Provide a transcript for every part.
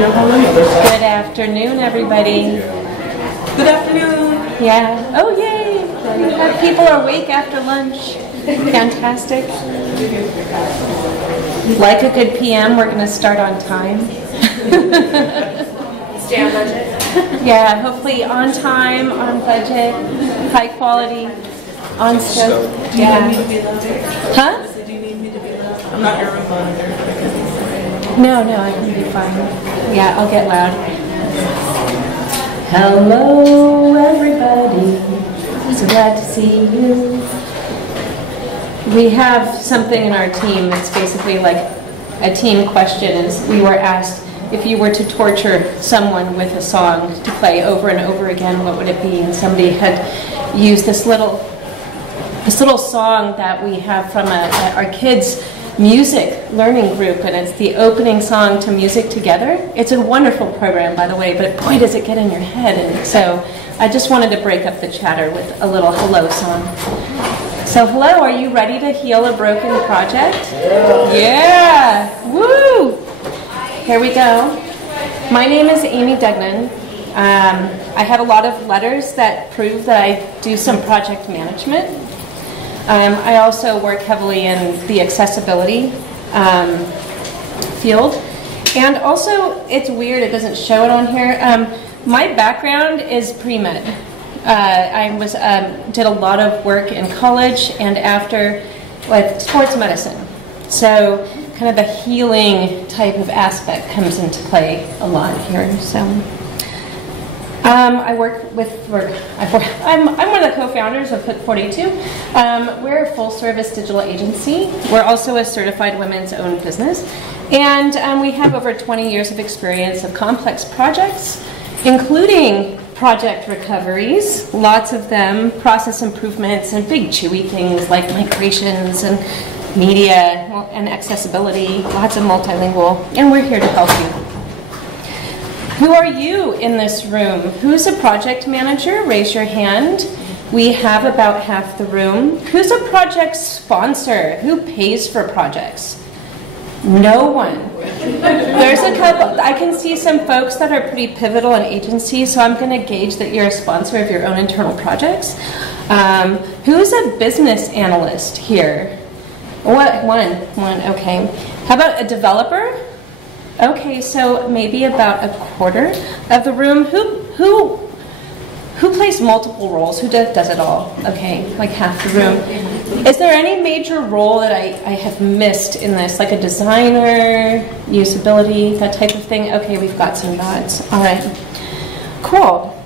Good afternoon, everybody. Good afternoon. Yeah. Oh, yay. We have people awake after lunch. Fantastic. Like a good PM, we're going to start on time. Stay on budget. Yeah, hopefully on time, on budget, high quality, on scope. Yeah. Do you need me to be louder? Huh? Do you need me to be louder? I'm not your room monitor. No, I can be fine. Yeah, I'll get loud. Hello, everybody. So glad to see you. We have something in our team. It's basically like a team question. And we were asked, if you were to torture someone with a song to play over and over again, what would it be? And somebody had used this little song that we have from our kids' music learning group, and it's the opening song to Music Together. It's a wonderful program, by the way, but boy, does it get in your head. And so I just wanted to break up the chatter with a little hello song. So hello, are you ready to heal a broken project? Yeah! Woo! Here we go. My name is Aimee Degnan. I have a lot of letters that prove that I do some project management. I also work heavily in the accessibility field. And also, it's weird, it doesn't show it on here. My background is pre-med. I did a lot of work in college and after with sports medicine. So kind of the healing type of aspect comes into play a lot here. So I work with, I'm one of the co-founders of Cook42. We're a full-service digital agency. We're also a certified women's-owned business. And we have over 20 years of experience of complex projects, including project recoveries, lots of them, process improvements, and big chewy things like migrations and media and accessibility, lots of multilingual, and we're here to help you. Who are you in this room? Who's a project manager? Raise your hand. We have about half the room. Who's a project sponsor? Who pays for projects? No one. There's a couple. I can see some folks that are pretty pivotal in agencies, so I'm going to gauge that you're a sponsor of your own internal projects. Who's a business analyst here? What? One, okay. How about a developer? Okay, so maybe about a quarter of the room. Who plays multiple roles? Who does it all? Okay, like half the room. Is there any major role that I have missed in this, like a designer, usability, that type of thing? Okay, we've got some nods. All right, cool.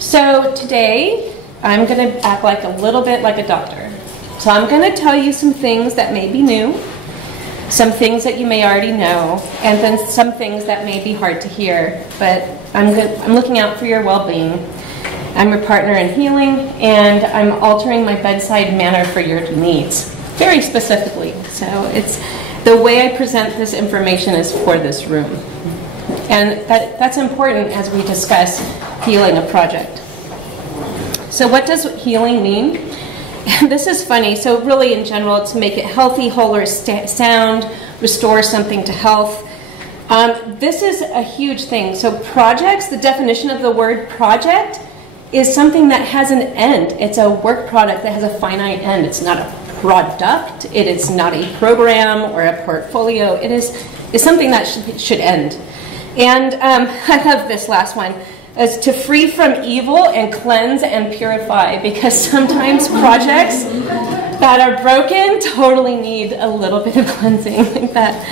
So today, I'm going to act like a little bit like a doctor. So I'm going to tell you some things that may be new, some things that you may already know, and then some things that may be hard to hear, but I'm looking out for your well-being. I'm a partner in healing, and I'm altering my bedside manner for your needs, very specifically. So it's the way I present this information is for this room. And that's important as we discuss healing a project. So what does healing mean? This is funny. So really, in general, it's to make it healthy, whole, or sound, restore something to health. This is a huge thing. So projects, the definition of the word project is something that has an end. It's a work product that has a finite end. It's not a product. It is not a program or a portfolio. It is something that should end. And I love this last one. Is to free from evil and cleanse and purify, because sometimes projects that are broken totally need a little bit of cleansing like that.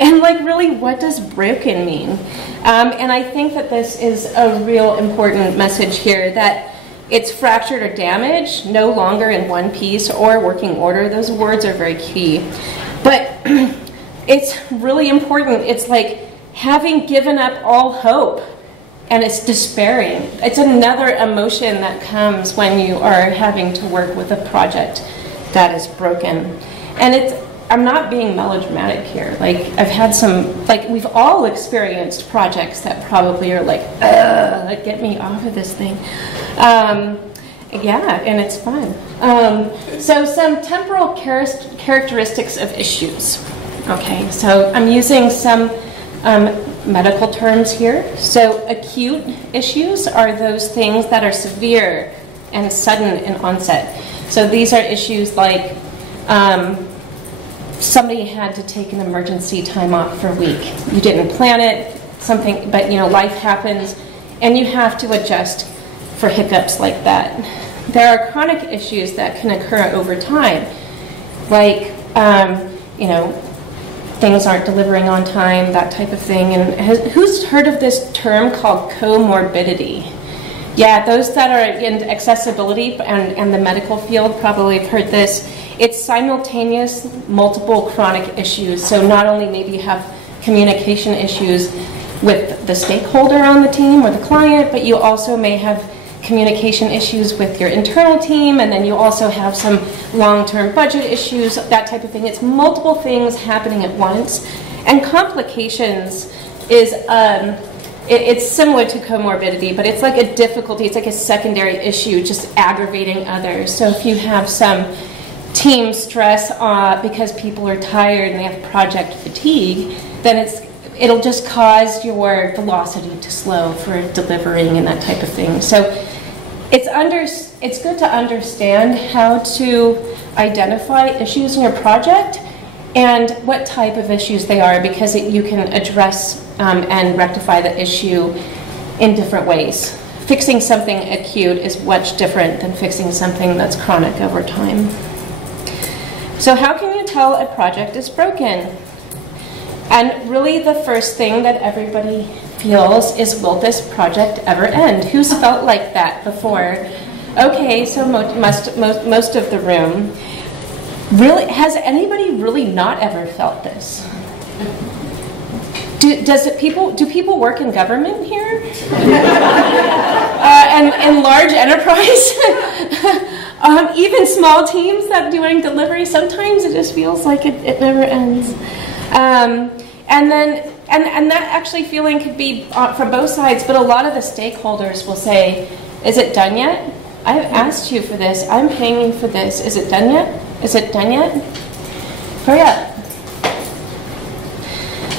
And like really, what does broken mean? And I think that this is a real important message here, that it's fractured or damaged, no longer in one piece or working order. Those words are very key. But it's really important. It's like having given up all hope. And it's despairing. It's another emotion that comes when you are having to work with a project that is broken. And I'm not being melodramatic here. Like, I've had we've all experienced projects that probably are like, get me off of this thing. Yeah, and it's fun. So some temporal characteristics of issues. Okay, so I'm using some medical terms here. So acute issues are those things that are severe and sudden in onset. So these are issues like somebody had to take an emergency time off for a week. You didn't plan it, something, but life happens, and you have to adjust for hiccups like that. There are chronic issues that can occur over time, like things aren't delivering on time, that type of thing. And who's heard of this term called comorbidity? Yeah, those that are in accessibility and the medical field probably have heard this. It's simultaneous, multiple chronic issues. So not only maybe you have communication issues with the stakeholder on the team or the client, but you also may have communication issues with your internal team, and then you also have some long-term budget issues, that type of thing. It's multiple things happening at once. And complications is, it's similar to comorbidity, but it's like a difficulty, it's like a secondary issue, just aggravating others. So if you have some team stress because people are tired and they have project fatigue, then it'll just cause your velocity to slow for delivering and that type of thing. So it's good to understand how to identify issues in your project and what type of issues they are, because you can address and rectify the issue in different ways. Fixing something acute is much different than fixing something that's chronic over time. So how can you tell a project is broken? And really the first thing that everybody feels is, will this project ever end? Who's felt like that before? Okay, so most of the room. Really, has anybody really not ever felt this? Do people work in government here? And large enterprise? Even small teams that are doing delivery, sometimes it just feels like it never ends. And that actually feeling could be from both sides, but a lot of the stakeholders will say, is it done yet? I've asked you for this. I'm paying you for this. Is it done yet? Is it done yet? Hurry up.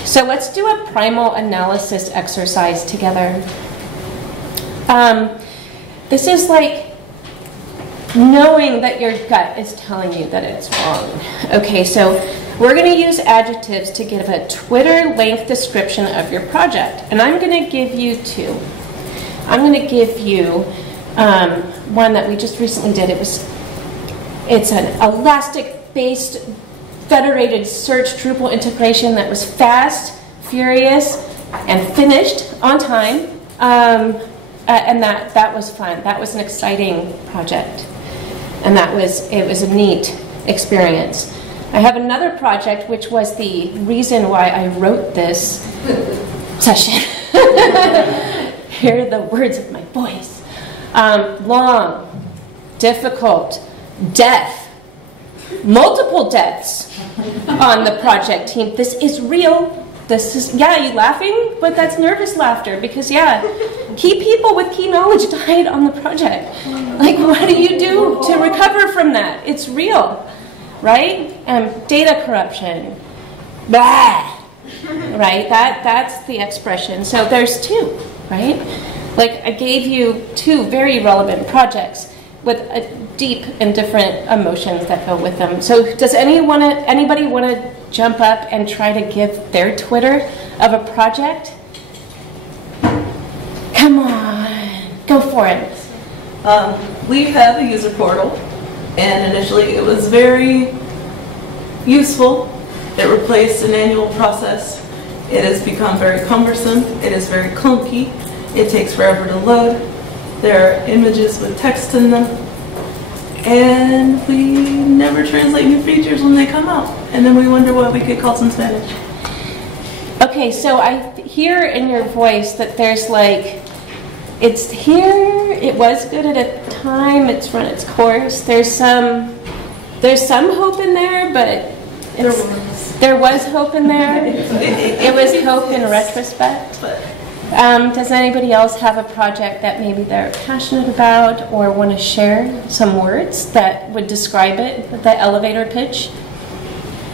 So let's do a primal analysis exercise together. This is like knowing that your gut is telling you that it's wrong. Okay, so we're going to use adjectives to give a Twitter-length description of your project. And I'm going to give you two. I'm going to give you one that we just recently did. It's an elastic-based federated search Drupal integration that was fast, furious, and finished on time. And that was fun. That was an exciting project. And it was a neat experience. I have another project, which was the reason why I wrote this session. Hear the words of my voice. Long, difficult, death, multiple deaths on the project team. This is real. You laughing? But that's nervous laughter because, key people with key knowledge died on the project. Like, what do you do to recover from that? It's real, right? Data corruption. Blah. Right? That's the expression. So there's two, right? Like, I gave you two very relevant projects with a deep and different emotions that go with them. So does anybody want to jump up and try to give their Twitter of a project? Come on, go for it. We have a user portal, and initially it was very useful. It replaced an annual process. It has become very cumbersome. It is very clunky. It takes forever to load. There are images with text in them. And we never translate new features when they come out. And then we wonder what we get called in Spanish. Okay, so I hear in your voice that there's like, it's here, it was good at a time, it's run its course. There's some hope in there, but there was hope in there. It was hope in retrospect. Does anybody else have a project that maybe they're passionate about or want to share some words that would describe it, the elevator pitch?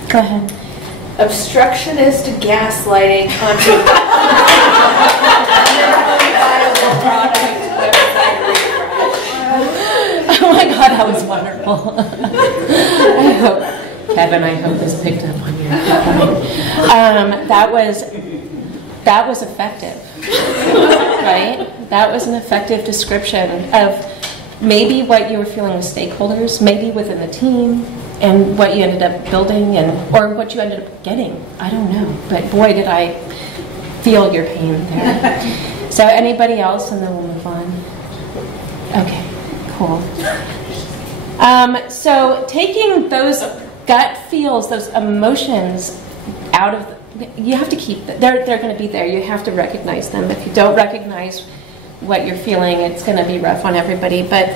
Go ahead. obstructionist gaslighting onto viable product website refresh. Oh my God, that was wonderful. Kevin, I hope this picked up on your that was effective, right? That was an effective description of maybe what you were feeling with stakeholders, maybe within the team, and what you ended up building, or what you ended up getting. I don't know, but boy, did I feel your pain there. So anybody else, and then we'll move on. Okay, cool. So taking those gut feels, those emotions out of, you have to keep them. They're going to be there. You have to recognize them. If you don't recognize what you're feeling, it's going to be rough on everybody. But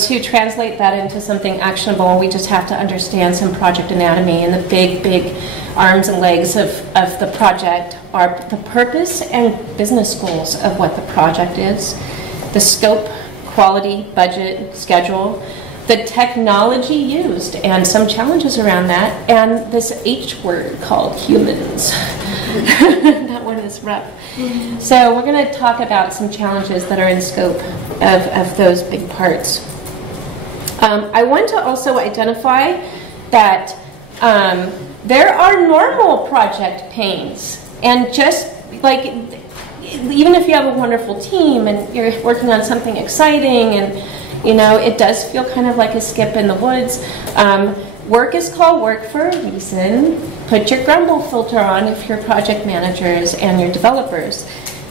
to translate that into something actionable, we just have to understand some project anatomy, and the big arms and legs of the project are the purpose and business goals of what the project is, the scope, quality, budget, schedule, the technology used, and some challenges around that, and this H word called humans. That one is rough. So we're going to talk about some challenges that are in scope of those big parts. I want to also identify that there are normal project pains, and just like, even if you have a wonderful team and you're working on something exciting, and it does feel kind of like a skip in the woods. Work is called work for a reason. Put your grumble filter on if you're project managers and your developers.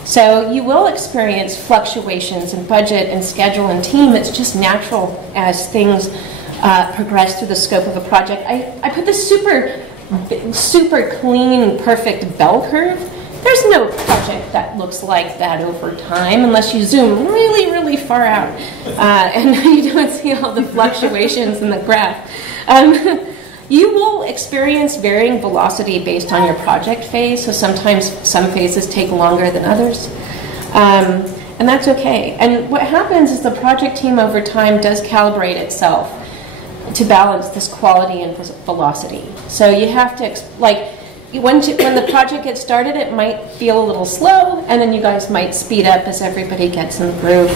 So you will experience fluctuations in budget and schedule and team. It's just natural as things progress through the scope of a project. I put this super clean, perfect bell curve. There's no project that looks like that over time unless you zoom really far out and you don't see all the fluctuations in the graph. You will experience varying velocity based on your project phase, so sometimes some phases take longer than others, and that's okay. And what happens is the project team over time does calibrate itself to balance this quality and velocity. So you have to, when the project gets started, it might feel a little slow, and then you guys might speed up as everybody gets in the groove.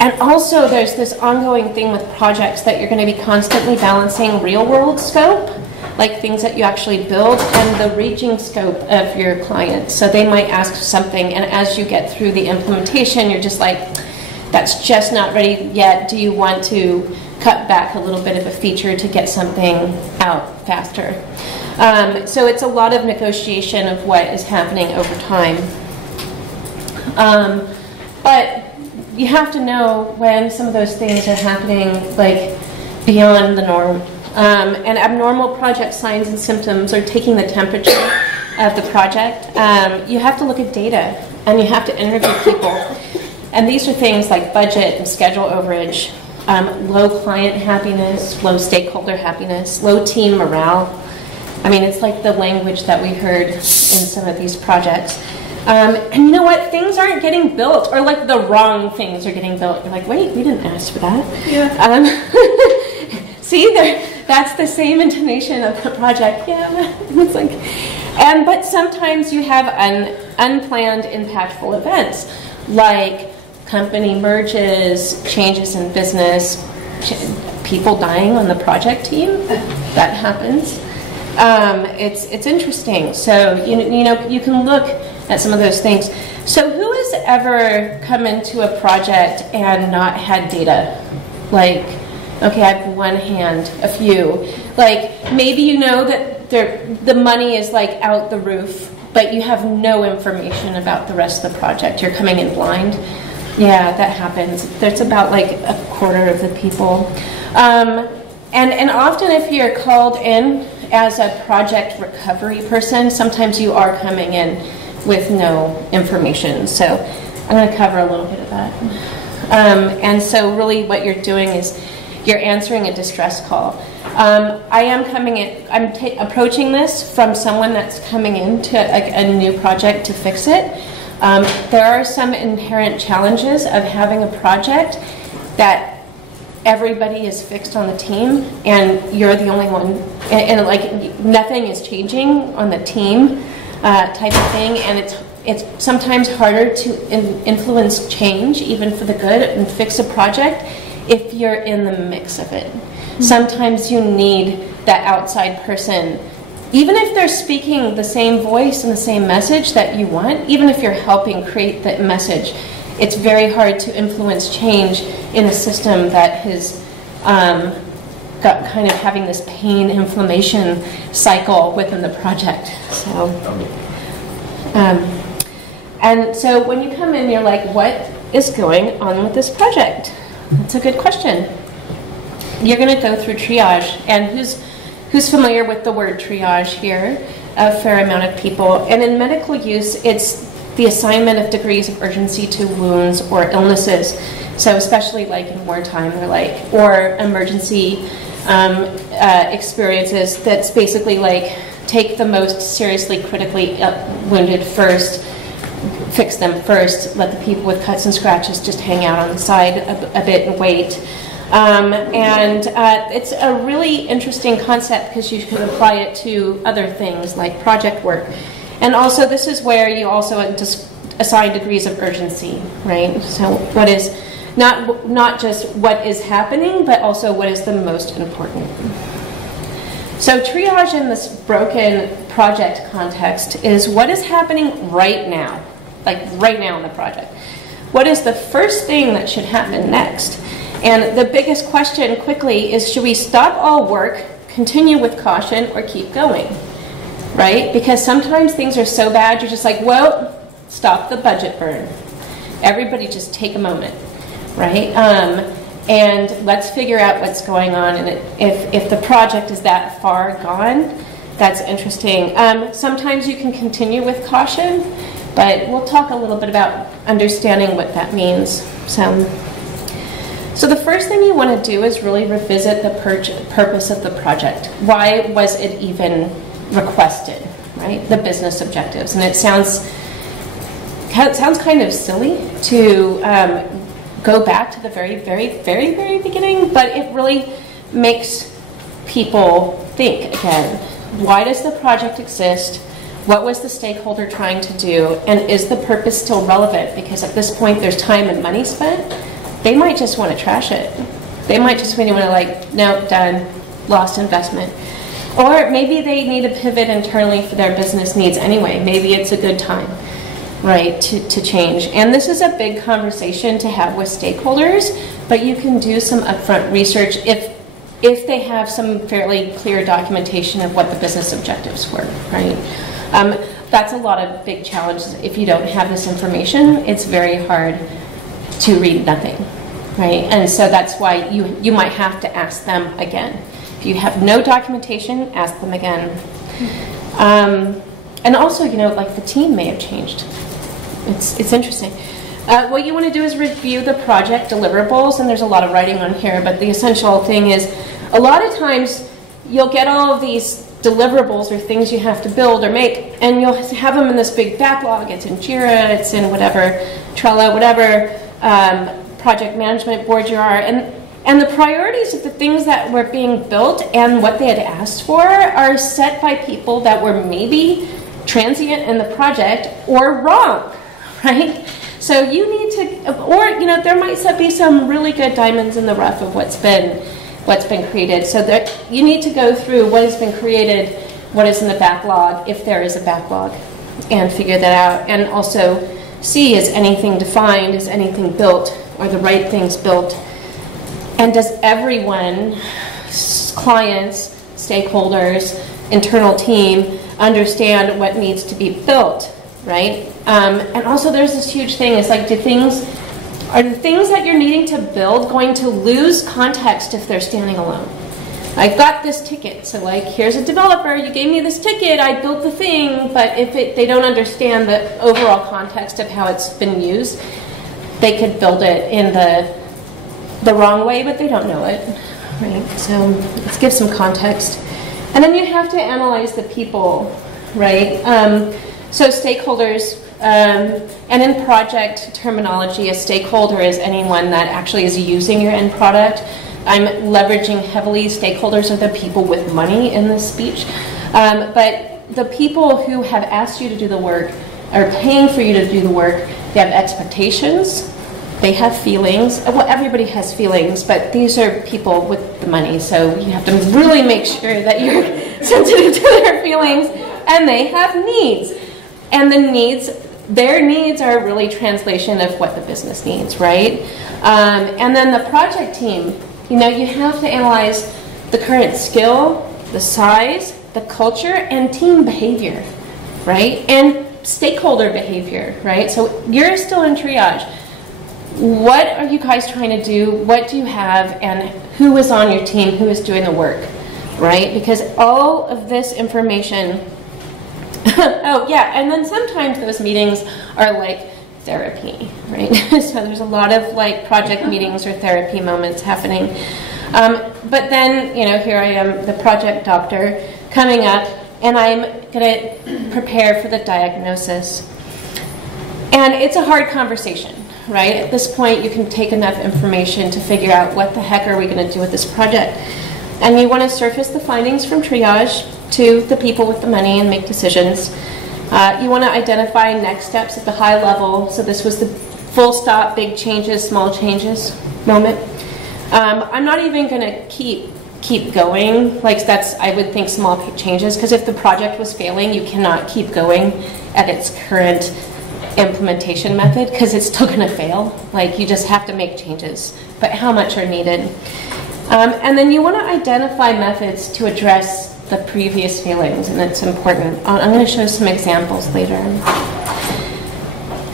And also, there's this ongoing thing with projects that you're going to be constantly balancing real-world scope, like things that you actually build, and the reaching scope of your client. So they might ask something, and as you get through the implementation, you're just like, that's just not ready yet. Do you want to cut back a little bit of a feature to get something out faster? So it's a lot of negotiation of what is happening over time. But you have to know when some of those things are happening, like, beyond the norm. And abnormal project signs and symptoms are taking the temperature of the project. You have to look at data, and you have to interview people. And these are things like budget and schedule overage, low client happiness, low stakeholder happiness, low team morale. I mean, it's like the language that we heard in some of these projects. And you know what? Things aren't getting built, or like the wrong things are getting built. You're like, wait, we didn't ask for that. Yeah. See, that's the same intonation of the project. Yeah, it's like, but sometimes you have unplanned, impactful events, like company merges, changes in business, people dying on the project team. That happens. It's interesting. So you can look at some of those things. So who has ever come into a project and not had data? Like, okay, I have one hand, a few. Like, maybe you know that the money is like out the roof, but you have no information about the rest of the project. You're coming in blind. Yeah, that happens. That's about like a quarter of the people. And often if you're called in as a project recovery person, sometimes you are coming in with no information. So I'm going to cover a little bit of that. And so really what you're doing is you're answering a distress call. I am coming in, I'm approaching this from someone that's coming into a new project to fix it. There are some inherent challenges of having a project that everybody is fixed on the team and you're the only one, and like nothing is changing on the team type of thing, and it's sometimes harder to influence change, even for the good, and fix a project if you're in the mix of it. Sometimes you need that outside person, even if they're speaking the same voice and the same message that you want, even if you're helping create that message. It's very hard to influence change in a system that has got kind of having this pain inflammation cycle within the project. So, and so when you come in, you're like, what is going on with this project? That's a good question. You're going to go through triage, and who's familiar with the word triage here? A fair amount of people. And in medical use, it's the assignment of degrees of urgency to wounds or illnesses. So especially like in wartime, or emergency experiences, that's basically like take the most seriously critically wounded first, fix them first, let the people with cuts and scratches just hang out on the side a bit and wait. It's a really interesting concept because you can apply it to other things like project work. And also this is where you also assign degrees of urgency, right? So what is, not just what is happening, but also what is the most important. So triage in this broken project context is what is happening right now, like right now in the project. What is the first thing that should happen next? And the biggest question quickly is, should we stop all work, continue with caution, or keep going? Right? Because sometimes things are so bad, you're just like, well, stop the budget burn. Everybody just take a moment, right? And let's figure out what's going on. And if the project is that far gone, that's interesting. Sometimes you can continue with caution, but we'll talk a little bit about understanding what that means. So the first thing you want to do is really revisit the purpose of the project. Why was it even requested, right? The business objectives. And it sounds kind of silly to go back to the very, very, very, very beginning, but it really makes people think again. Why does the project exist? What was the stakeholder trying to do? And is the purpose still relevant? Because at this point there's time and money spent. They might just want to trash it. They might just want to like, no, done, lost investment. Or maybe they need to pivot internally for their business needs anyway. Maybe it's a good time, right, to change. And this is a big conversation to have with stakeholders, but you can do some upfront research if they have some fairly clear documentation of what the business objectives were, right? That's a lot of big challenges. If you don't have this information, it's very hard to read nothing, right? And so that's why you might have to ask them again. If you have no documentation, ask them again. And also, like the team may have changed. It's interesting. What you want to do is review the project deliverables, and there's a lot of writing on here, but the essential thing is a lot of times you'll get all of these deliverables or things you have to build or make, and you'll have them in this big backlog. It's in Jira, it's in whatever, Trello, whatever, project management board you are, and the priorities of the things that were being built and what they had asked for are set by people that were maybe transient in the project or wrong, right? So you need to, or there might be some really good diamonds in the rough of what's been created. So that you need to go through what has been created, what is in the backlog, if there is a backlog, and figure that out. And also see, is anything defined, is anything built, are the right things built, and does everyone, clients, stakeholders, internal team, understand what needs to be built, right? And also there's this huge thing, it's like, are the things that you're needing to build going to lose context if they're standing alone? I've got this ticket, so like, here's a developer, you gave me this ticket, I built the thing, but if they don't understand the overall context of how it's been used, they could build it in the wrong way, but they don't know it, right? So let's give some context. And then you have to analyze the people, right? So stakeholders, and in project terminology, a stakeholder is anyone that actually is using your end product. I'm leveraging heavily stakeholders are the people with money in this speech. But the people who have asked you to do the work are paying for you to do the work. They have expectations. They have feelings. Well, everybody has feelings, but these are people with the money, so you have to really make sure that you're sensitive to their feelings. And they have needs. And their needs are really translation of what the business needs, right? And then the project team, you have to analyze the current skill, the size, the culture, and team behavior, right? And stakeholder behavior, right? So you're still in triage. What are you guys trying to do? What do you have? And who is on your team? Who is doing the work, right? Because all of this information... Oh, yeah, and then sometimes those meetings are like therapy, right? So there's a lot of like project meetings or therapy moments happening. But then, here I am, the project doctor, coming up, and I'm going to prepare for the diagnosis. And it's a hard conversation, right? At this point, you can take enough information to figure out what the heck are we going to do with this project. And you want to surface the findings from triage to the people with the money and make decisions. You want to identify next steps at the high level. So this was the full stop, big changes, small changes moment. I'm not even going to keep going. Like I would think small changes, because if the project was failing, you cannot keep going at its current implementation method, because it's still going to fail. Like you just have to make changes, but how much are needed? And then you want to identify methods to address the previous failings, and it's important. I'm going to show some examples later.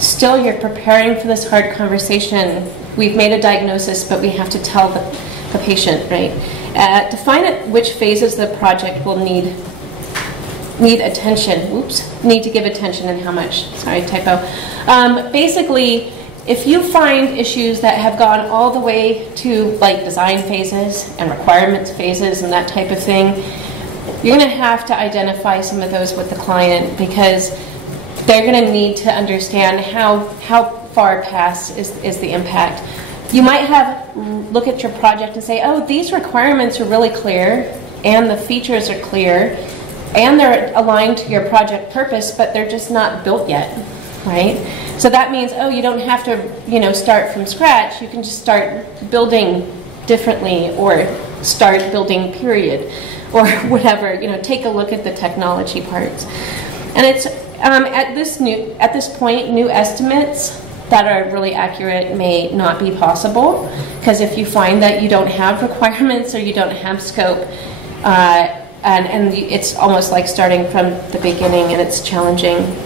Still, you're preparing for this hard conversation. We've made a diagnosis, but we have to tell the patient, right? Define which phases of the project will need attention. Need to give attention and how much. Sorry, typo. Basically, if you find issues that have gone all the way to like design phases and requirements phases and that type of thing, you're going to have to identify some of those with the client, because they're going to need to understand how far past is the impact. You might look at your project and say, oh, these requirements are really clear, and the features are clear, and they're aligned to your project purpose, but they're just not built yet, right? So that means, oh, you don't have to, start from scratch. You can just start building differently, or start building period, or whatever. Take a look at the technology parts. And it's at this point, new estimates that are really accurate may not be possible, because if you find that you don't have requirements or you don't have scope, and it's almost like starting from the beginning, and it's challenging.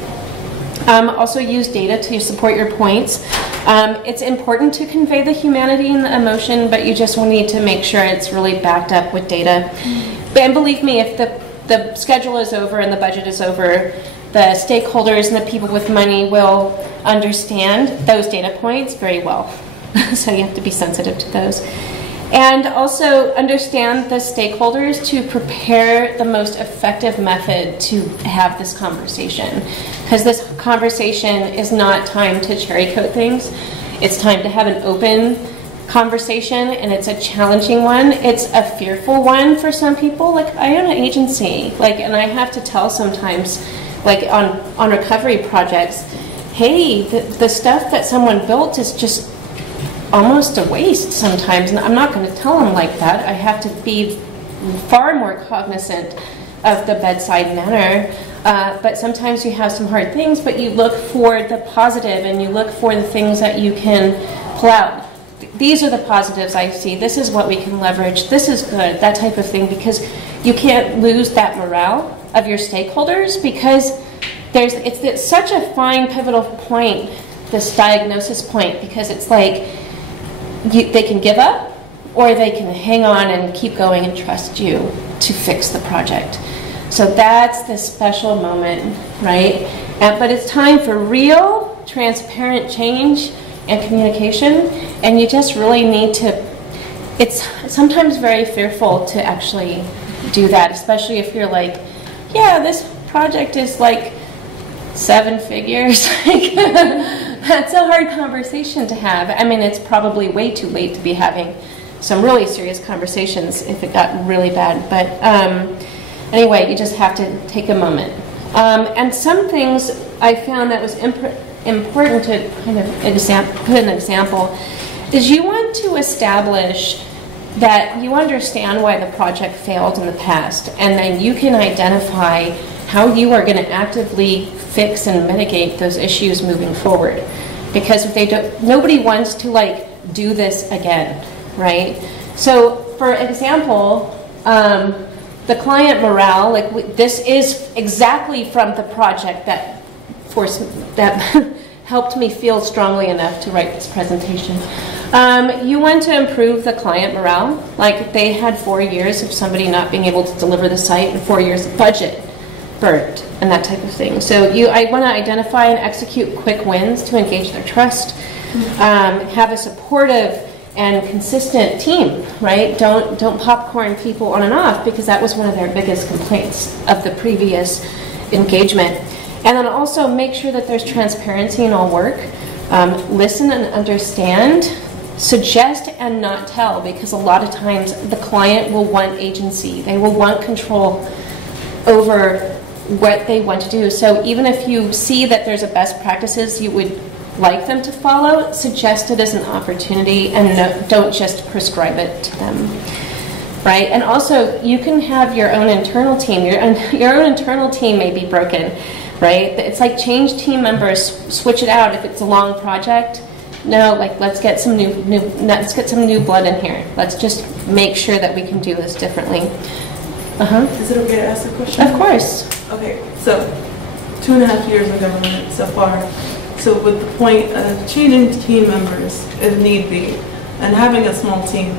Also use data to support your points. It's important to convey the humanity and the emotion, but you just will need to make sure it's really backed up with data. And believe me, if the schedule is over and the budget is over, the stakeholders and the people with money will understand those data points very well. So you have to be sensitive to those. And also understand the stakeholders to prepare the most effective method to have this conversation. Because this conversation is not time to cherry coat things. It's time to have an open conversation, and it's a challenging one. It's a fearful one for some people. Like, I own an agency, and I have to tell sometimes, on recovery projects, hey, the stuff that someone built is just almost a waste sometimes, and I'm not going to tell them like that. I have to be far more cognizant of the bedside manner, but sometimes you have some hard things, but you look for the positive, and you look for the things that you can pull out. These are the positives I see. This is what we can leverage. This is good, that type of thing, because you can't lose that morale of your stakeholders, because it's such a fine, pivotal point, this diagnosis point, because it's like they can give up, or they can hang on and keep going and trust you to fix the project. So that's the special moment, right? But it's time for real, transparent change and communication, and you just really need to, it's sometimes very fearful to actually do that, especially if you're like, yeah, this project is like 7 figures. That's a hard conversation to have. I mean, it's probably way too late to be having some really serious conversations if it got really bad. But anyway, you just have to take a moment. And some things I found that was important to kind of put an example is you want to establish that you understand why the project failed in the past, and then you can identify how you are going to actively fix and mitigate those issues moving forward. Because if they don't, nobody wants to like do this again, right? So, for example, the client morale, like this is exactly from the project that helped me feel strongly enough to write this presentation. You want to improve the client morale. Like they had 4 years of somebody not being able to deliver the site and 4 years of budget burnt and that type of thing. So I want to identify and execute quick wins to engage their trust. Have a supportive and consistent team, right? Don't popcorn people on and off, because that was one of their biggest complaints of the previous engagement. And then also make sure that there's transparency in all work. Listen and understand. Suggest and not tell, because a lot of times the client will want agency. They will want control over what they want to do. So even if you see that there's a best practices you would like them to follow, suggest it as an opportunity, and don't just prescribe it to them, right? And also, you can have your own internal team. Your own internal team may be broken, right? It's like change team members, switch it out if it's a long project. No, like let's get some new blood in here. Let's just make sure that we can do this differently. Is it okay to ask a question? Of course. Okay, so 2.5 years of government so far. So with the point of changing team members if need be, and having a small team,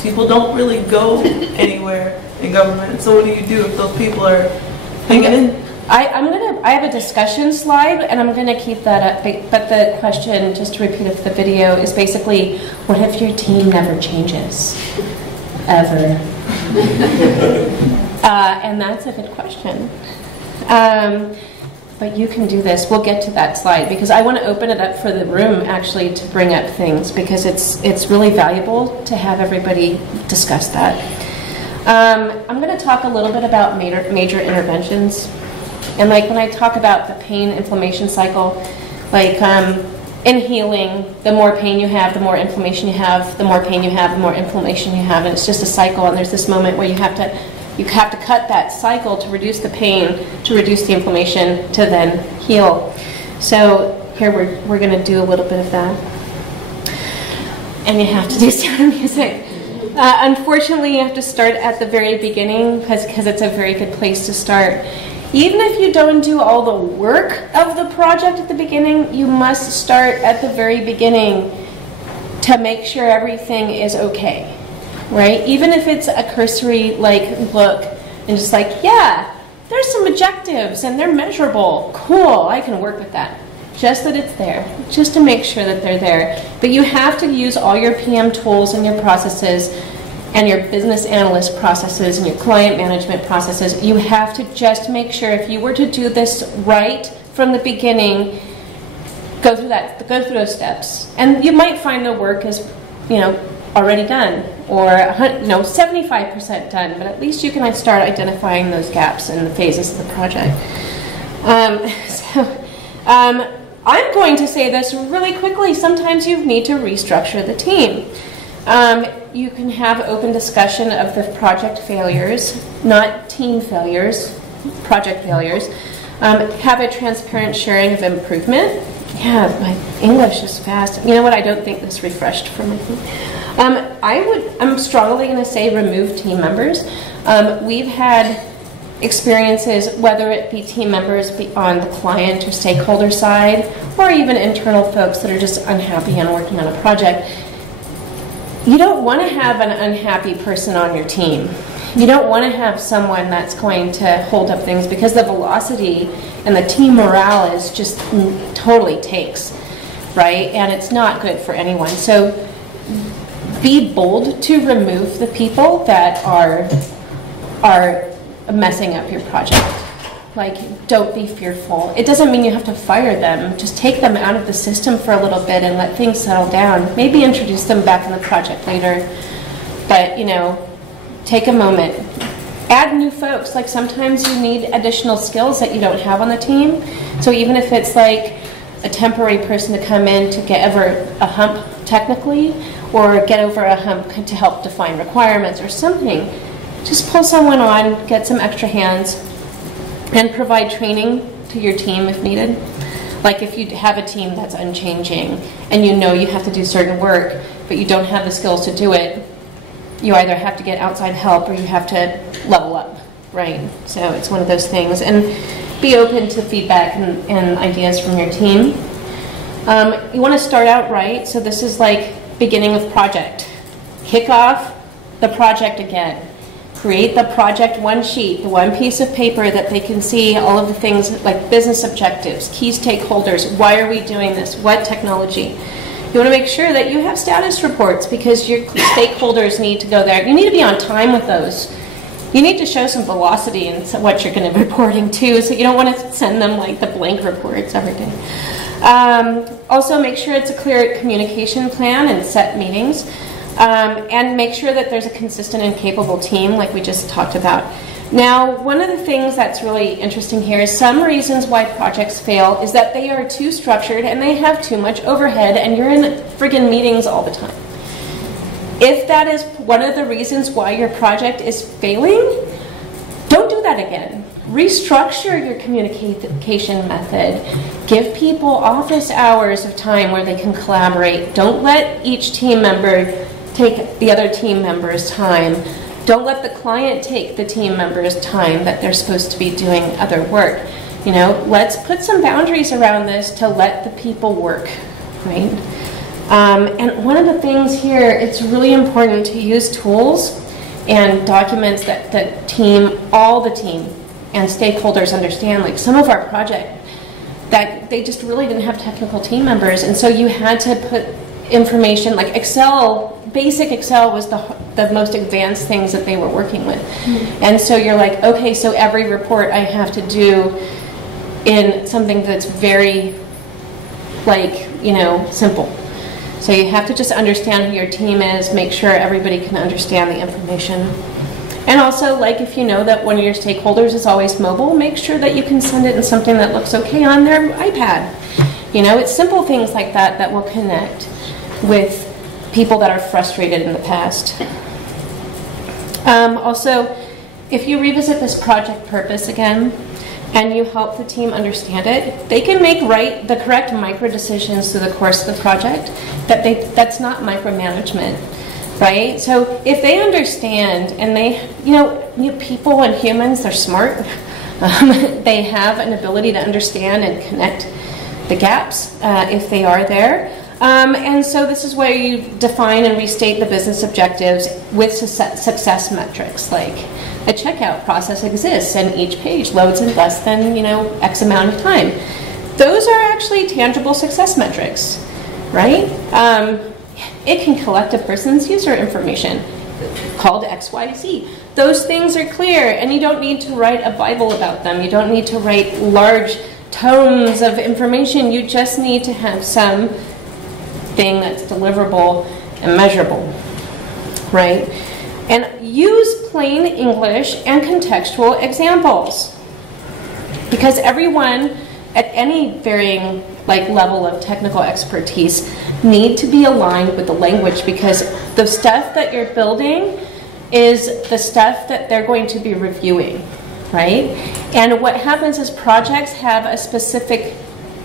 people don't really go anywhere in government. So what do you do if those people are hanging in? I have a discussion slide, and I'm going to keep that up. But the question, just to repeat it for the video, is basically, what if your team never changes? Ever. And that's a good question. But you can do this. We'll get to that slide, because I want to open it up for the room, actually, to bring up things, because it's really valuable to have everybody discuss that. I'm going to talk a little bit about major interventions. And like when I talk about the pain inflammation cycle, like in healing, the more pain you have, the more inflammation you have, the more pain you have, the more inflammation you have, and it's just a cycle. And there's this moment where you have to cut that cycle to reduce the pain, to reduce the inflammation, to then heal. So here we're going to do a little bit of that. And you have to do sound music. Unfortunately, you have to start at the very beginning, because it's a very good place to start. Even if you don't do all the work of the project at the beginning, you must start at the very beginning to make sure everything is okay, right? Even if it's a cursory look and just like, yeah, there's some objectives and they're measurable. Cool, I can work with that. Just that it's there, just to make sure that they're there. But you have to use all your PM tools and your processes and your business analyst processes and your client management processes. You have to just make sure, if you were to do this right from the beginning, go through those steps. And you might find the work is, already done, or 75% done, but at least you can start identifying those gaps in the phases of the project. I'm going to say this really quickly. Sometimes you need to restructure the team. You can have open discussion of the project failures, not team failures, project failures. Have a transparent sharing of improvement. Yeah, my English is fast. You know what? I don't think this refreshed for me. I'm strongly going to say remove team members. We've had experiences, whether it be team members on the client or stakeholder side, or even internal folks that are just unhappy and working on a project. You don't want to have an unhappy person on your team. You don't want to have someone that's going to hold up things, because the velocity and the team morale is just totally takes, right? And it's not good for anyone. So be bold to remove the people that are messing up your project. like, don't be fearful. It doesn't mean you have to fire them. Just take them out of the system for a little bit and let things settle down. Maybe introduce them back in the project later. But, you know, take a moment. Add new folks. Like, sometimes you need additional skills that you don't have on the team. So even if it's like a temporary person to come in to get over a hump technically, or get over a hump to help define requirements or something, just pull someone on, get some extra hands, and provide training to your team if needed. Like if you have a team that's unchanging and you know you have to do certain work, but you don't have the skills to do it, you either have to get outside help or you have to level up, right? So it's one of those things. And be open to feedback and ideas from your team. You want to start out right, so this is like beginning of project. Kick off the project again. Create the project one sheet, the one piece of paper that they can see all of the things like business objectives, key stakeholders, why are we doing this, what technology. You want to make sure that you have status reports because your stakeholders need to go there. You need to be on time with those. You need to show some velocity in what you're going to be reporting to, so you don't want to send them like the blank reports every day. Also make sure it's a clear communication plan and set meetings. And make sure that there's a consistent and capable team like we just talked about. Now, one of the things that's really interesting here is some reasons why projects fail is that they are too structured and they have too much overhead and you're in friggin' meetings all the time. If that is one of the reasons why your project is failing, don't do that again. Restructure your communication method. Give people office hours of time where they can collaborate. Don't let each team member take the other team member's time. Don't let the client take the team member's time that they're supposed to be doing other work. You know, let's put some boundaries around this to let the people work, right? And one of the things here, it's really important to use tools and documents that the team, all the team and stakeholders understand. Like some of our project, that they just really didn't have technical team members, and so you had to put information like Excel. Basic Excel was the most advanced things that they were working with. And so you're like, okay, so every report I have to do in something that's very, like, you know, simple. So you have to just understand who your team is, make sure everybody can understand the information. And also, like, if you know that one of your stakeholders is always mobile, make sure that you can send it in something that looks okay on their iPad. You know, it's simple things like that that will connect with people that are frustrated in the past. Also, if you revisit this project purpose again, and you help the team understand it, they can make the correct micro decisions through the course of the project. That's not micromanagement, right? So if they understand, and they, you know, people and humans, they're smart. They have an ability to understand and connect the gaps if they are there. And so this is where you define and restate the business objectives with success metrics, like a checkout process exists and each page loads in less than, you know, X amount of time. Those are actually tangible success metrics, right? It can collect a person's user information called XYZ. Those things are clear, and you don't need to write a Bible about them. You don't need to write large tomes of information. You just need to have some thing that's deliverable and measurable, right? And use plain English and contextual examples, because everyone at any varying level of technical expertise need to be aligned with the language, because the stuff that you're building is the stuff that they're going to be reviewing, right? And what happens is projects have a specific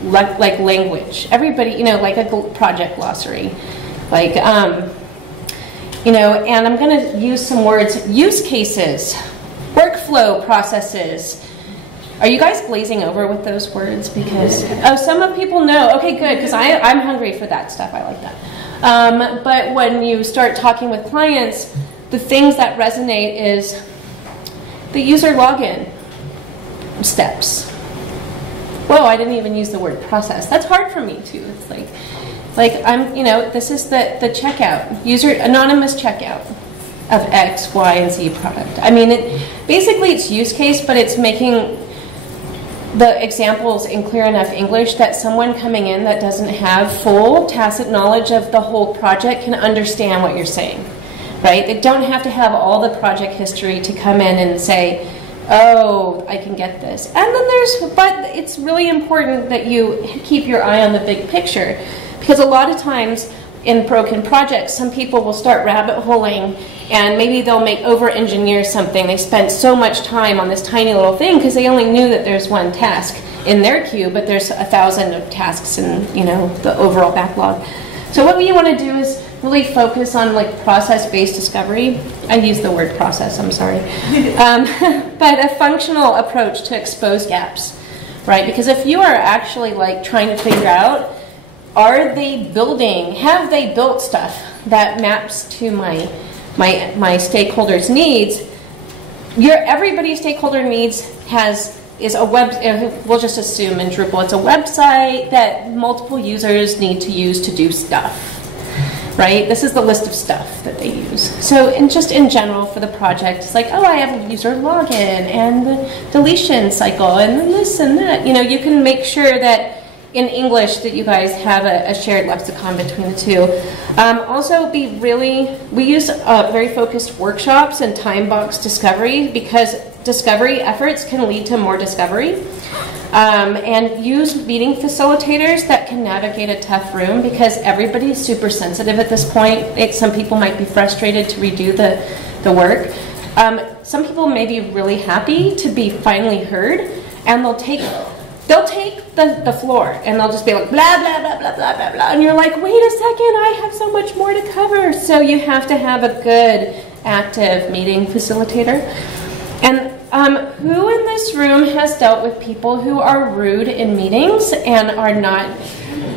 language. Everybody, you know, like a project glossary, you know, and I'm going to use some words: use cases, workflow processes. Are you guys glazing over with those words? Because some of people know. Okay, good, because I'm hungry for that stuff. I like that. But when you start talking with clients, the things that resonate is the user login steps. Whoa, I didn't even use the word process. That's hard for me too. It's like I'm, you know, this is the checkout, user anonymous checkout of X, Y, and Z product. I mean, basically it's use case, but it's making the examples in clear enough English that someone coming in that doesn't have full tacit knowledge of the whole project can understand what you're saying, right? They don't have to have all the project history to come in and say, oh, I can get this. And then but it's really important that you keep your eye on the big picture, because a lot of times in broken projects, some people will start rabbit holing and maybe they'll over-engineer something. They spent so much time on this tiny little thing because they only knew that there's one task in their queue, but there's 1,000 of tasks in the overall backlog. So what you want to do is really focus on like process-based discovery. I use the word process, I'm sorry. But a functional approach to expose gaps, right? Because if you are actually like trying to figure out, have they built stuff that maps to my stakeholders' needs? Everybody's stakeholder needs is a web. We'll just assume in Drupal it's a website that multiple users need to use to do stuff, right? This is the list of stuff that they use. So, just in general for the project, it's like, oh, I have a user login and the deletion cycle and then this and that. You can make sure that in English that you guys have a shared lexicon between the two. Also, we use very focused workshops and time box discovery, because discovery efforts can lead to more discovery. And use meeting facilitators that can navigate a tough room, because everybody's super sensitive at this point. Some people might be frustrated to redo the work. Some people may be really happy to be finally heard, and they'll take the floor and they'll just be like blah blah blah blah blah blah blah, and you're like, wait a second, I have so much more to cover. So you have to have a good active meeting facilitator. And who in this room has dealt with people who are rude in meetings and are not?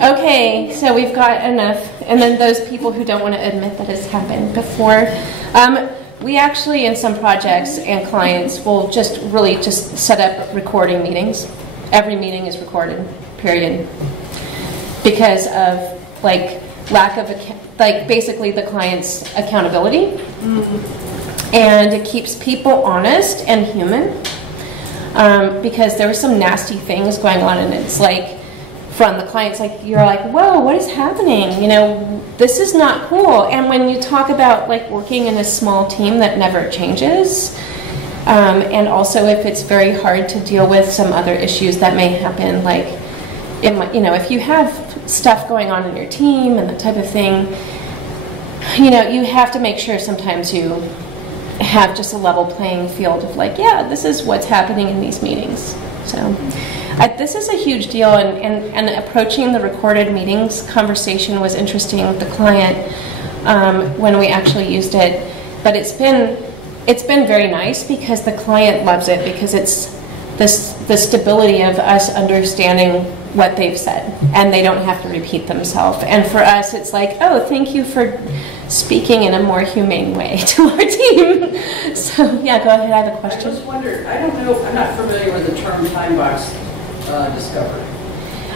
Okay, so we've got enough. And then those people who don't want to admit that it's happened before. We actually, in some projects and clients, will just set up recording meetings. Every meeting is recorded, period. Because of lack of basically the client's accountability. Mm-hmm. And it keeps people honest and human, because there were some nasty things going on, and it's like, from the clients, you're like, whoa, what is happening? This is not cool. And when you talk about working in a small team that never changes, and also if it's very hard to deal with some other issues that may happen, if you have stuff going on in your team and that type of thing, you have to make sure sometimes you have just a level playing field of this is what's happening in these meetings. So this is a huge deal, and approaching the recorded meetings conversation was interesting with the client when we actually used it. But it's been very nice, because the client loves it, because it's the stability of us understanding what they've said, and they don't have to repeat themselves. And for us, it's like, oh, thank you for speaking in a more humane way to our team. So, yeah, go ahead. I have a question. I just wondered, I don't know, I'm not familiar with the term time box discovery.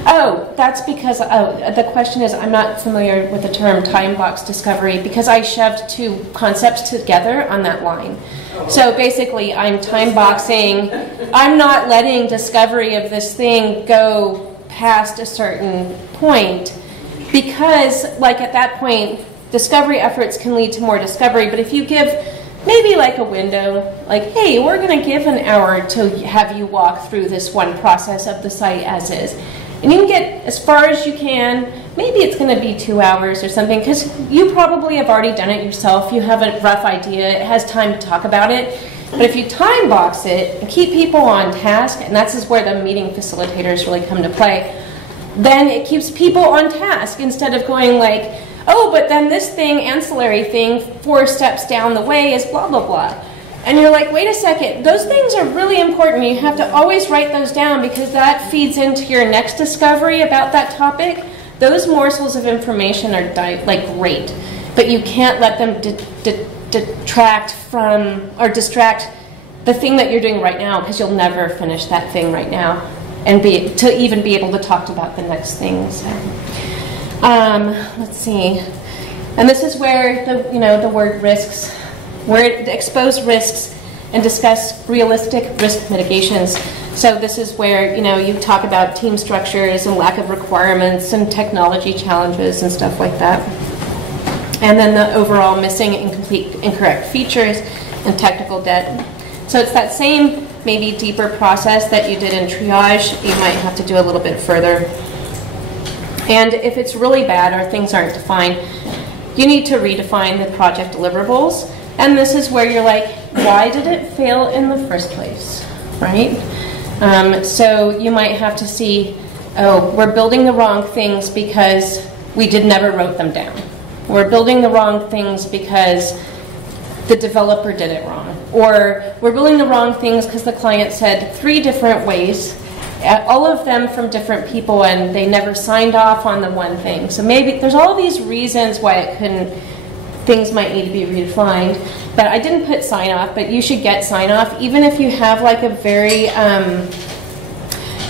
Oh, that's because the question is, I'm not familiar with the term time box discovery, because I shoved two concepts together on that line. Oh. So basically, I'm time boxing. I'm not letting discovery of this thing go past a certain point, because at that point, discovery efforts can lead to more discovery. But if you give maybe a window, hey, we're going to give an hour to have you walk through this one process of the site as is. And you can get as far as you can. Maybe it's going to be 2 hours or something, because you probably have already done it yourself. You have a rough idea. It has time to talk about it. But if you time box it and keep people on task, and that's where the meeting facilitators really come to play, then it keeps people on task, instead of going oh, but then this thing, ancillary thing, 4 steps down the way is blah, blah, blah. And you're like, wait a second, those things are really important. You have to always write those down, because that feeds into your next discovery about that topic. Those morsels of information are great, but you can't let them distract the thing that you're doing right now, because you'll never finish that thing right now and even be able to talk about the next thing. So, let's see. And this is where the word risks, where it exposed risks and discuss realistic risk mitigations. So this is where, you know, you talk about team structures and lack of requirements and technology challenges and stuff like that. And then the overall missing, incomplete, incorrect features and technical debt. So it's that same, maybe deeper process that you did in triage. You might have to do a little bit further. And if it's really bad or things aren't defined, you need to redefine the project deliverables. And this is where you're like, why did it fail in the first place, right? So you might have to see, oh, we're building the wrong things because we never wrote them down. We're building the wrong things because the developer did it wrong. Or we're building the wrong things because the client said 3 different ways, all of them from different people, and they never signed off on the one thing. So maybe there's all these reasons why it couldn't, things might need to be redefined. But I didn't put sign off, but you should get sign off, even if you have like a very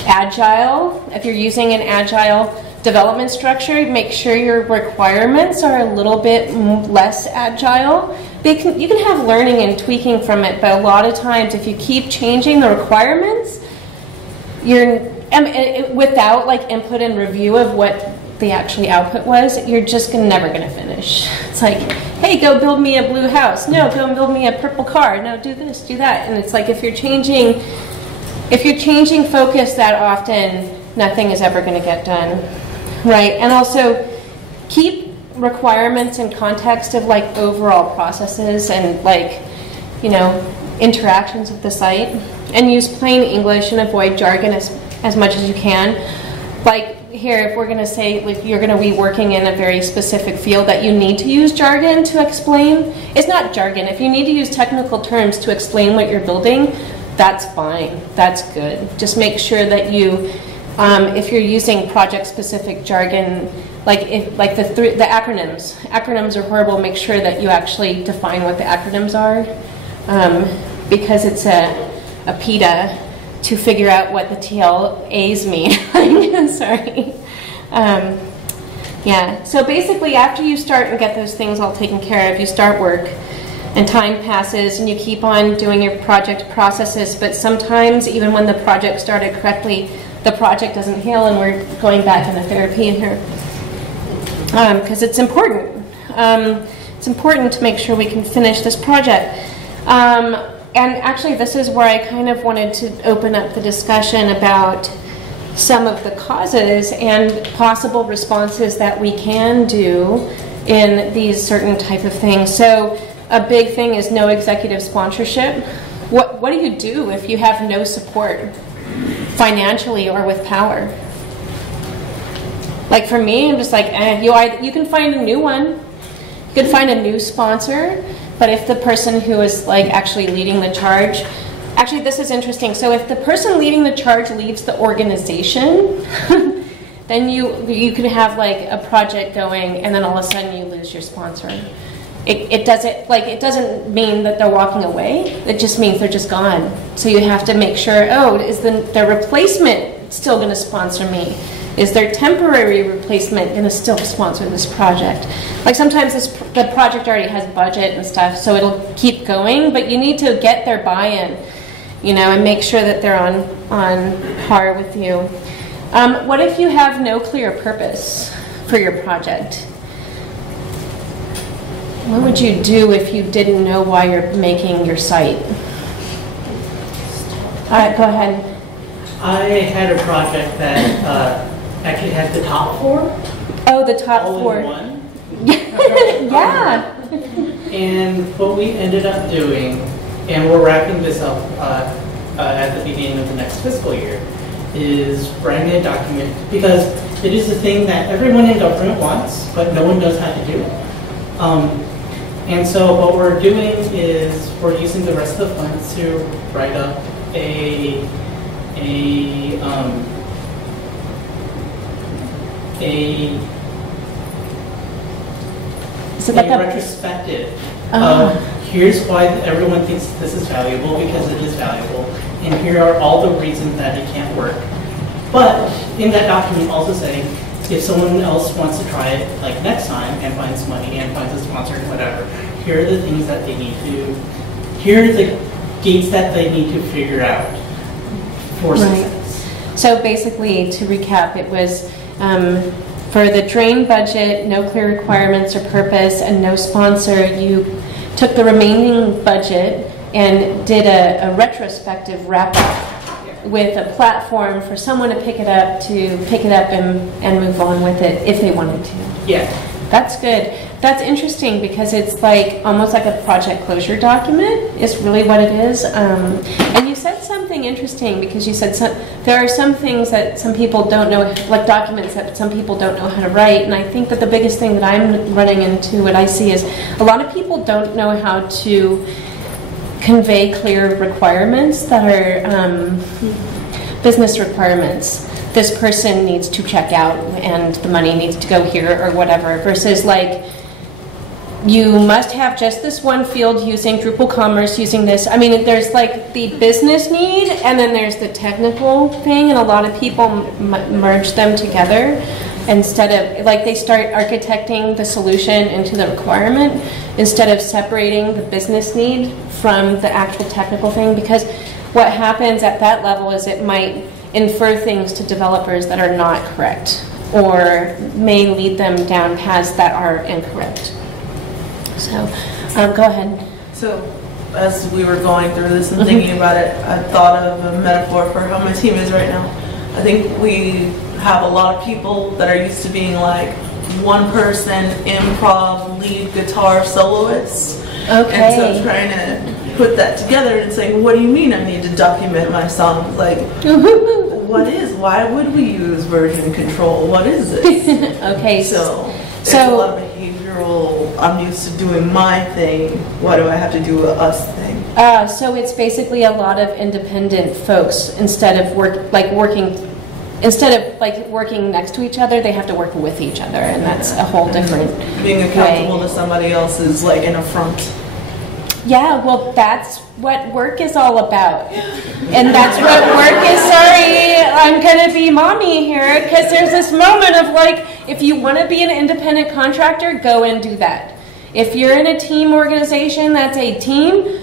agile, if you're using an agile development structure, make sure your requirements are a little bit less agile. You can have learning and tweaking from it, but a lot of times if you keep changing the requirements, without like input and review of what the actually output was, you're just never going to finish. It's like, hey, go build me a blue house. No, go build me a purple car. No, do this, do that. And it's like if you're changing focus that often, nothing is ever going to get done, right? And also keep requirements in context of like overall processes and like, you know, interactions with the site, and use plain English and avoid jargon as much as you can. Like here, if we're going to say like you're going to be working in a very specific field that you need to use jargon to explain, it's not jargon. If you need to use technical terms to explain what you're building, that's fine. That's good. Just make sure that you, if you're using project-specific jargon, like the acronyms. Acronyms are horrible. Make sure that you actually define what the acronyms are, because it's a PITA to figure out what the TLAs mean. Sorry. Yeah. So basically, after you start and get those things all taken care of, you start work, and time passes, and you keep on doing your project processes. But sometimes, even when the project started correctly, the project doesn't heal, and we're going back into therapy in here. Because it's important. It's important to make sure we can finish this project. And actually, this is where I kind of wanted to open up the discussion about some of the causes and possible responses that we can do in these certain type of things. So a big thing is no executive sponsorship. What do you do if you have no support financially or with power? Like for me, I'm just like, you can find a new one. You can find a new sponsor. But if the person who is like actually leading the charge, actually this is interesting. So if the person leading the charge leaves the organization, then you could have like a project going, and then all of a sudden you lose your sponsor. It doesn't mean that they're walking away. It just means they're just gone. So you have to make sure, is the replacement still going to sponsor me? Is their temporary replacement going to still sponsor this project? Like sometimes the project already has budget and stuff, so it'll keep going, but you need to get their buy-in, you know, and make sure that they're on par with you. What if you have no clear purpose for your project? What would you do if you didn't know why you're making your site? All right, go ahead. I had a project that actually had the top 4. Oh, the top all 4. In one. Yeah. And what we ended up doing, and we're wrapping this up at the beginning of the next fiscal year, is writing a document, because it is a thing that everyone in government wants, but no one knows how to do it. And so what we're doing is we're using the rest of the funds to write up a retrospective of here's why everyone thinks this is valuable, because it is valuable, and here are all the reasons that it can't work. But in that document also saying, if someone else wants to try it like next time and finds money and finds a sponsor and whatever, here are the things that they need to do. Here are the gates that they need to figure out for success. So basically, to recap, it was for the drain budget, no clear requirements or purpose, and no sponsor. You took the remaining budget and did a retrospective wrap-up with a platform for someone to pick it up and move on with it if they wanted to. Yeah. That's good. That's interesting because it's like almost like a project closure document is really what it is. And you said something interesting because you said there are some things that some people don't know, like documents that some people don't know how to write. And I think that the biggest thing that I'm running into, what I see is a lot of people don't know how to convey clear requirements that are business requirements. This person needs to check out and the money needs to go here or whatever, versus like, you must have just this one field using Drupal Commerce, using this. I mean, there's like the business need and then there's the technical thing, and a lot of people merge them together instead of, like, they start architecting the solution into the requirement instead of separating the business need from the actual technical thing, because what happens at that level is it might infer things to developers that are not correct or may lead them down paths that are incorrect. So, go ahead. So, as we were going through this and thinking about it, I thought of a metaphor for how my team is right now. I think we have a lot of people that are used to being like one person, improv, lead guitar soloists. Okay. And so trying to put that together and saying, what do you mean I need to document my songs? Like, why would we use version control? What is this? Okay. So there's a lot of behavioral, I'm used to doing my thing, why do I have to do a us thing? So it's basically a lot of independent folks instead of working next to each other, they have to work with each other, and that's a whole different being accountable to somebody else is like an affront. Yeah, well, that's what work is all about. And that's what work is. Sorry, I'm going to be mommy here, because there's this moment of like, if you want to be an independent contractor, go and do that. If you're in a team organization that's a team,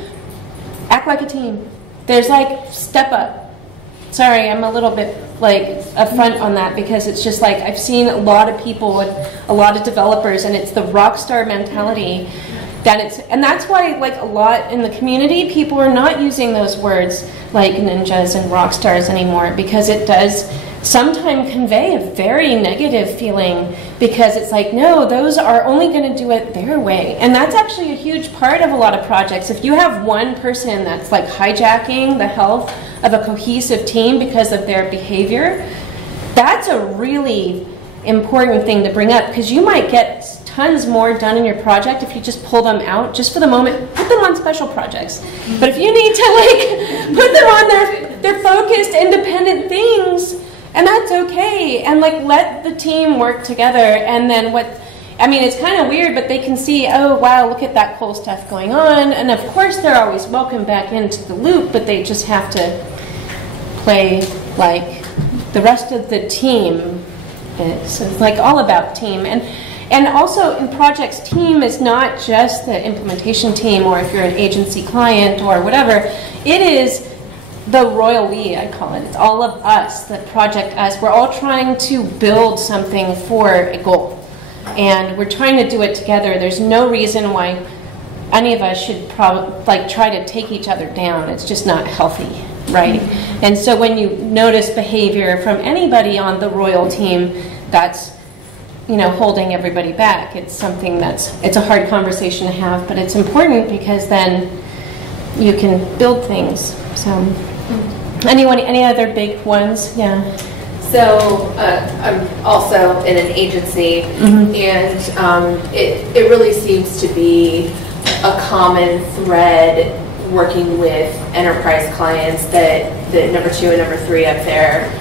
act like a team. There's like, step up. Sorry, I'm a little bit like upfront on that, because it's just like, I've seen a lot of people with a lot of developers, and it's the rock star mentality. And that's why, like, a lot in the community, people are not using those words like ninjas and rock stars anymore, because it does sometimes convey a very negative feeling, because it's like, no, those are only going to do it their way. And that's actually a huge part of a lot of projects. If you have one person that's like hijacking the health of a cohesive team because of their behavior, that's a really important thing to bring up, because you might get tons more done in your project if you just pull them out just for the moment. Put them on special projects. But if you need to like put them on their focused independent things, and that's okay, and like let the team work together, and then it's kind of weird, but they can see, oh wow, look at that cool stuff going on, and of course they're always welcome back into the loop, but they just have to play like the rest of the team is. So it's like all about team. And also in projects, team is not just the implementation team, or if you're an agency client or whatever. It is the royal we, I call it. It's all of us, the project us. We're all trying to build something for a goal, and we're trying to do it together. There's no reason why any of us should try to take each other down. It's just not healthy, right? And so when you notice behavior from anybody on the royal team that's holding everybody back, it's something it's a hard conversation to have, but it's important, because then you can build things. So, any other big ones? Yeah. So I'm also in an agency, and it really seems to be a common thread working with enterprise clients that number 2 and number 3 up there.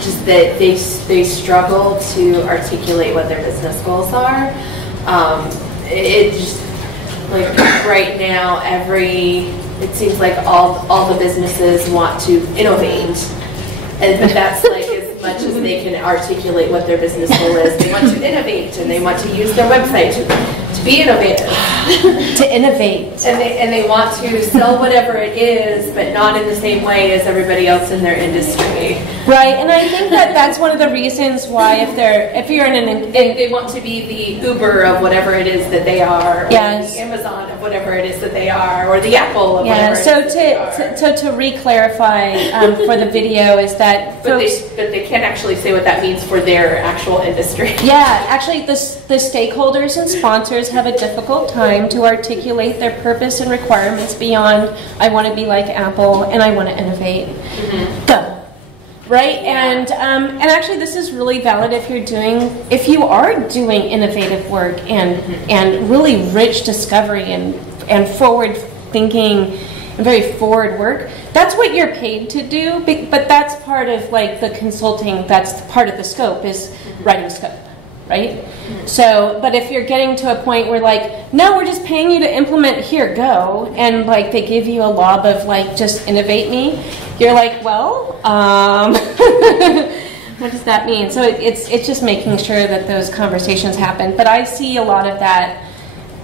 Just that they struggle to articulate what their business goals are. It just, like, right now, it seems like all the businesses want to innovate, but that's like as much as they can articulate what their business goal is. They want to innovate, and they want to use their website to be innovative. To innovate. And they want to sell whatever it is, but not in the same way as everybody else in their industry. Right, and I think that that's one of the reasons why if you're in an... They want to be the Uber of whatever it is that they are, or yes. the Amazon of whatever it is that they are, or the Apple of whatever it is that they are. So to re-clarify for the video is that but they can't actually say what that means for their actual industry. Yeah, actually the stakeholders and sponsors have a difficult time to articulate their purpose and requirements beyond I want to be like Apple and I want to innovate. Duh. Right, and actually, this is really valid if if you are doing innovative work and really rich discovery and forward thinking and very forward work. That's what you're paid to do, but that's part of like the consulting. That's part of the scope is writing scope, right? So, but if you're getting to a point where like, no, we're just paying you to implement here, go, and like they give you a lob of like just innovate me. You're like, well, what does that mean? So it's just making sure that those conversations happen. But I see a lot of that.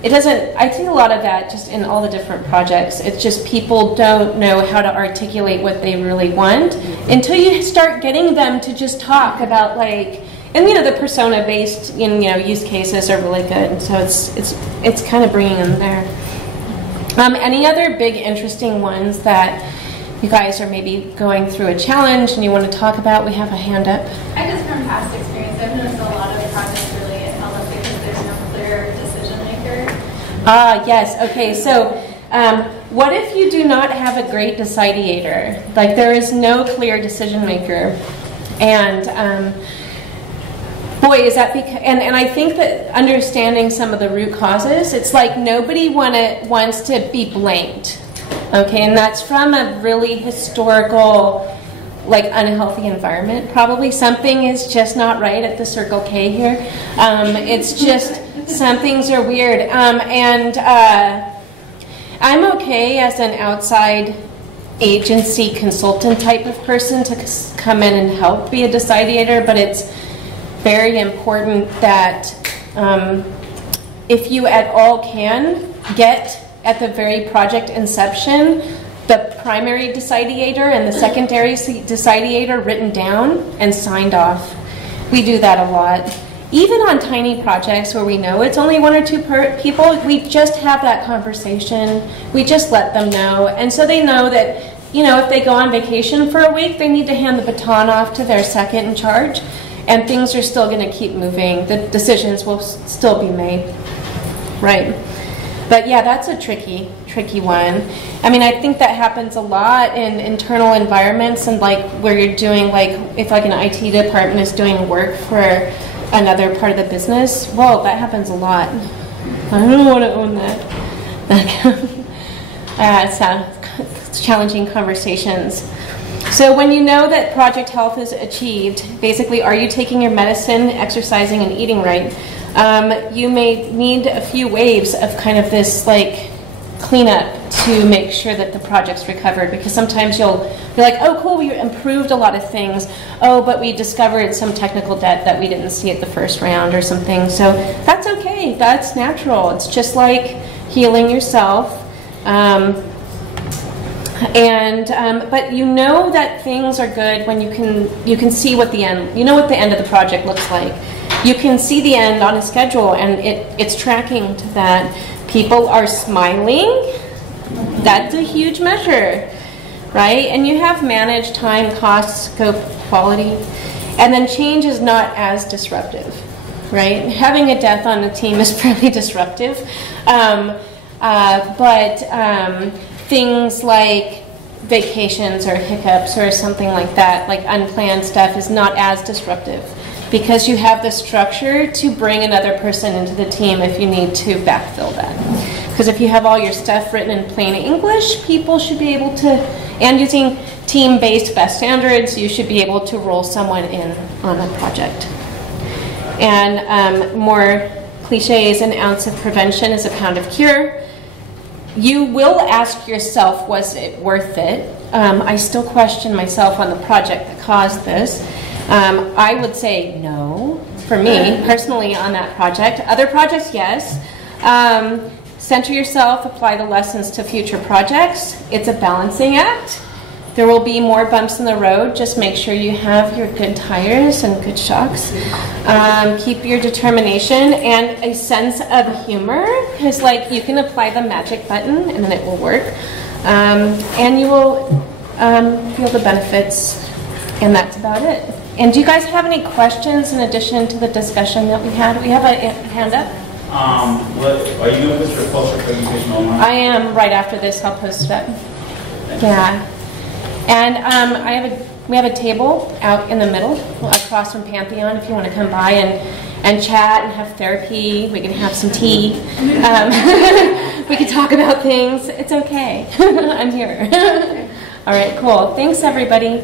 I see a lot of that just in all the different projects. It's just people don't know how to articulate what they really want until you start getting them to just talk about like, and the persona-based use cases are really good. So it's kind of bringing them there. Any other big interesting ones that you guys are maybe going through a challenge and you want to talk about? We have a hand up. I guess from past experience, I've noticed a lot of projects really develop because there's no clear decision maker. Yes. Okay. So, what if you do not have a great decidator? Like there is no clear decision maker, and boy, is that because? And I think that understanding some of the root causes, it's like nobody wants to be blamed. Okay, and that's from a really historical, like unhealthy environment. Probably something is just not right at the Circle K here. It's just some things are weird. And I'm okay as an outside agency consultant type of person to come in and help be a decidator, but it's very important that if you at all can get at the very project inception, the primary decidator and the secondary decidator written down and signed off. We do that a lot. Even on tiny projects where we know it's only one or two people, we just have that conversation. We just let them know. And so they know that, if they go on vacation for a week, they need to hand the baton off to their second in charge, and things are still going to keep moving. The decisions will still be made. Right. But yeah, that's a tricky one. I mean, I think that happens a lot in internal environments and like where you're doing like, if like an IT department is doing work for another part of the business, well, that happens a lot. I don't want to own that. It's challenging conversations. So when you know that project health is achieved, basically, are you taking your medicine, exercising, and eating right? You may need a few waves of kind of this like cleanup to make sure that the project's recovered, because sometimes you'll be like, oh cool, we improved a lot of things, oh but we discovered some technical debt that we didn't see at the first round or something. So that's okay, that's natural. It's just like healing yourself. But you know that things are good when you can see what the end, what the end of the project looks like. You can see the end on a schedule, and it's tracking to that. People are smiling. That's a huge measure, right? And you have managed time, cost, scope, quality. And then change is not as disruptive, right? Having a death on a team is pretty disruptive. Things like vacations or hiccups or something like that, like unplanned stuff, is not as disruptive, because you have the structure to bring another person into the team if you need to backfill that. Because if you have all your stuff written in plain English, people should be able to, and using team-based best standards, you should be able to roll someone in on a project. And more cliches, an ounce of prevention is a pound of cure. You will ask yourself, was it worth it? I still question myself on the project that caused this. I would say no, for me, personally, on that project. Other projects, yes. Center yourself, apply the lessons to future projects. It's a balancing act. There will be more bumps in the road. Just make sure you have your good tires and good shocks. Keep your determination and a sense of humor, because like you can apply the magic button and then it will work. And you will feel the benefits, and that's about it. And do you guys have any questions in addition to the discussion that we had? We have a hand up. Are you doing this for post or presentation online? I am right after this. I'll post it up. Yeah. And we have a table out in the middle across from Pantheon if you want to come by and chat and have therapy. We can have some tea. We can talk about things. It's okay. I'm here. All right, cool. Thanks, everybody.